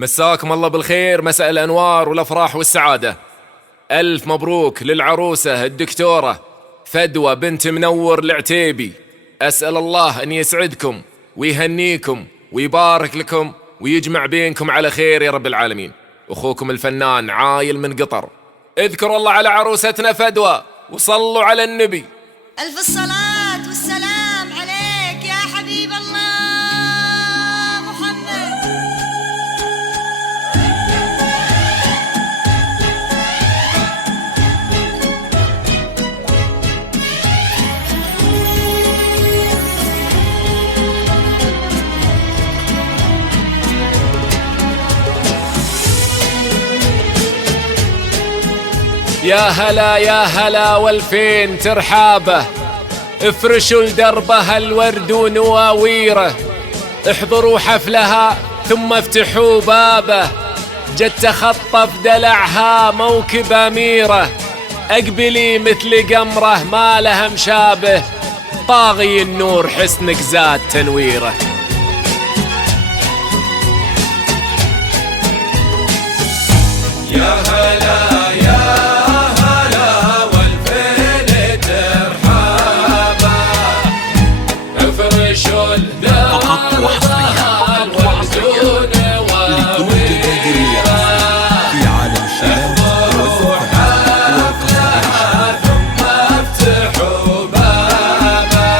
مساكم الله بالخير، مساء الأنوار والأفراح والسعادة. ألف مبروك للعروسة الدكتورة فدوى بنت منور العتيبي. أسأل الله أن يسعدكم ويهنيكم ويبارك لكم ويجمع بينكم على خير يا رب العالمين. أخوكم الفنان عايل من قطر. اذكروا الله على عروستنا فدوى وصلوا على النبي. ألف الصلاة والسلام عليك يا حبيب الله محمد. يا هلا يا هلا والفين ترحابه، افرشوا لدربها الورد ونواويره، احضروا حفلها ثم افتحوا بابه، جت تخطف دلعها موكب أميرة، اقبلي مثل قمره ما لها مشابه، طاغي النور حسنك زاد تنويره. يا هلا فقط وحصريا لكل جديد الوصف في عالم الشباب والزفاف والقصائد. ثم افتحوا بابه،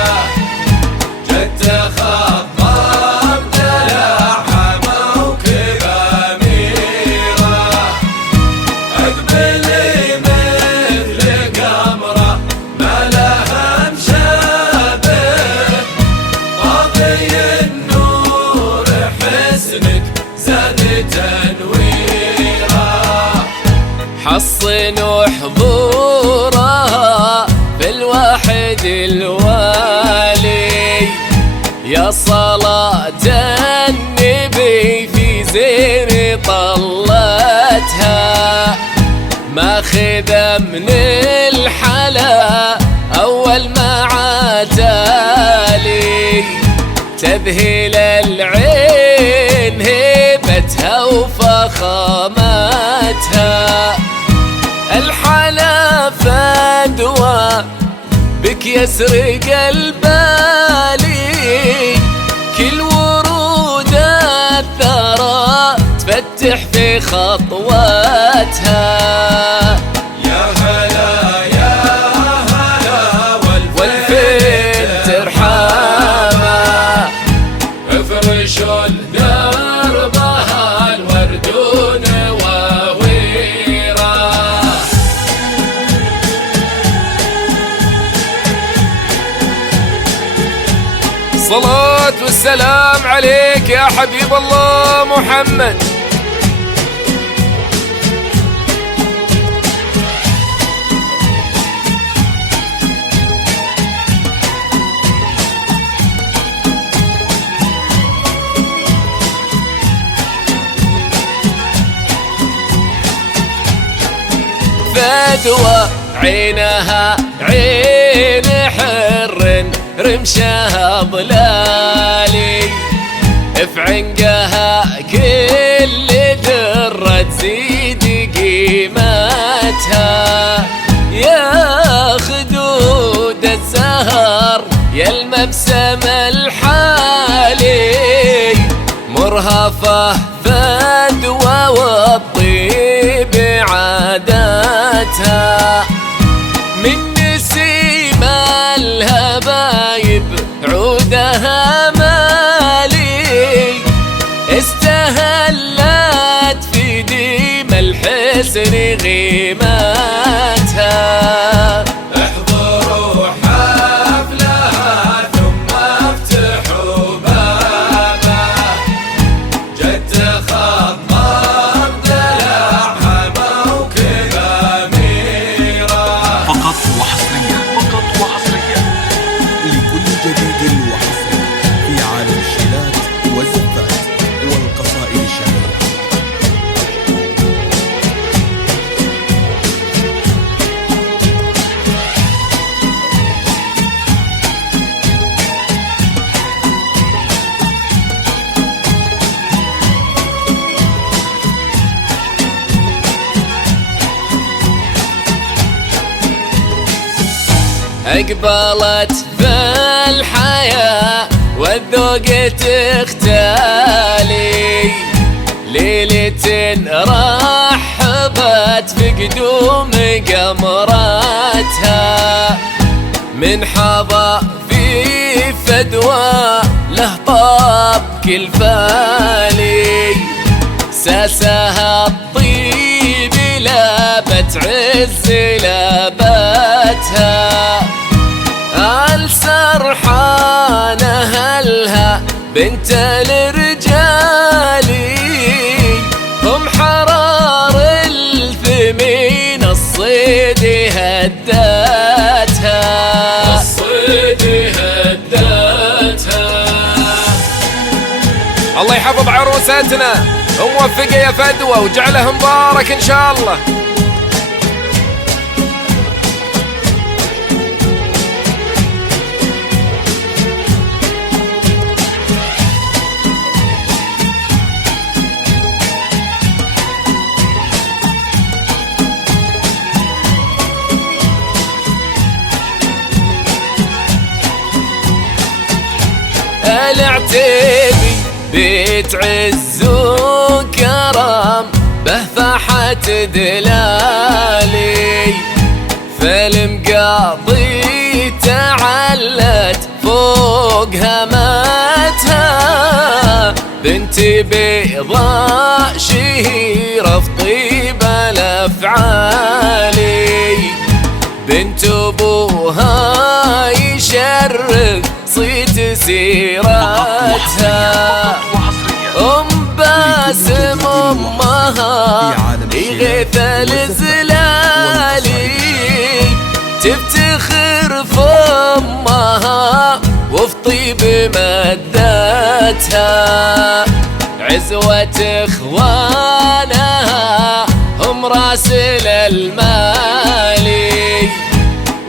جت تخطف دلعها موكب أميرة، اقبلي مثل قمرة ما لها مشابه، النور حسنك زاد تنويره، حصنوا حضورها بالواحد الوالي، يا صلاة النبي في زين طلتها، ماخذة من الحلا أول ما عتالي، تذهل العين هيبتها وفخامتها، الحلا فدوى بك يسرق البالي، كل ورود الثرى تفتح في خطوتها. يا هلا يا هلا والفين ترحمها، افرشوا دربها الورد ونواويره. الصلاة والسلام عليك يا حبيب الله محمد. فدوى عينها عين حر رمشها ظلالي، في عنقها كل ذرة تزيد قيمتها، يا خدود الزهر يا المبسم الحالي، مرهفة فدوى والطيب عاداتها، من نسيم الهبايب عودها مالي، استهلت في ديم الحسن غيمتها، احضروا حفلها ثم افتحوا بابه، جت تخطف دلعها موكب أميرة. فقط وحصريا لكل جديد وحصري في عالم الشيلات والزفات والقصائد الشعرية. أقبلت بالحياة والذوق تختالي، ليلة رحبت في قدوم قمراتها، من حظى في فدوى له طاب كل فالي، ساسها الطيب لابت عز لابتها، السرحان أهلها بنت الرجال، هم حرار الثمين الصيد هداتها، الصيد هداتها. الله يحفظ عروستنا وموفقة يا فدوى وجعله مبارك إن شاء الله. العتيبي بيت عز وكرم به فاحت دلالي، فالمقاضي تعلت فوق همتها، بنت بيضاء شهيرة في طيب الأفعال، بنت أبوها يشرف صيت سيرتها، باسم أمها يغيث الزلالي، تفتخر في أمها وفي طيب مدتها، عزوة إخوانها هم راسل المالي،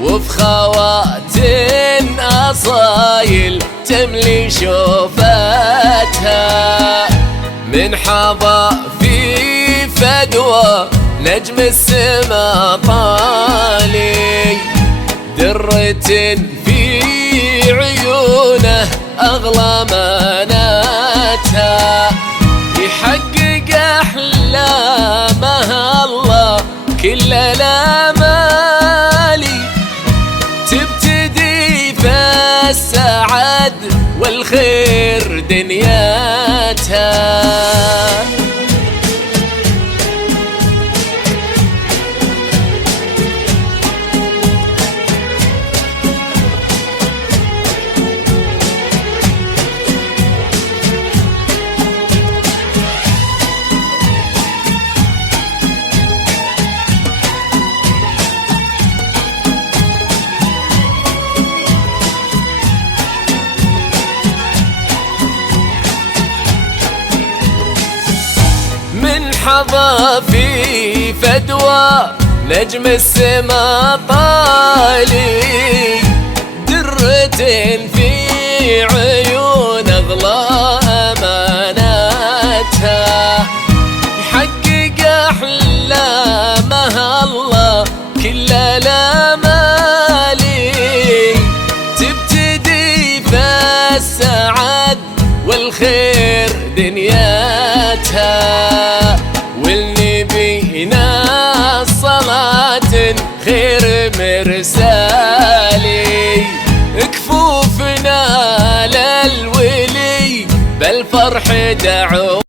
وفي خواتم أصايل تملي شوفتها، من حظى في فدوى نجم السما طالي، درة في عيونه أغلى مناتها، يحقق أحلامها الله كل الآمال، تبتدي في السعد والخير دنياتها. حظى في فدوى نجم السما طالي، درة في عيون أغلى أماناتها، يحقق أحلامها الله كل الآمال، تبتدي في السعد والخير دنياتها، والنبينا صلاة خير مرسالي، كفوفنا للولي بالفرح دعو.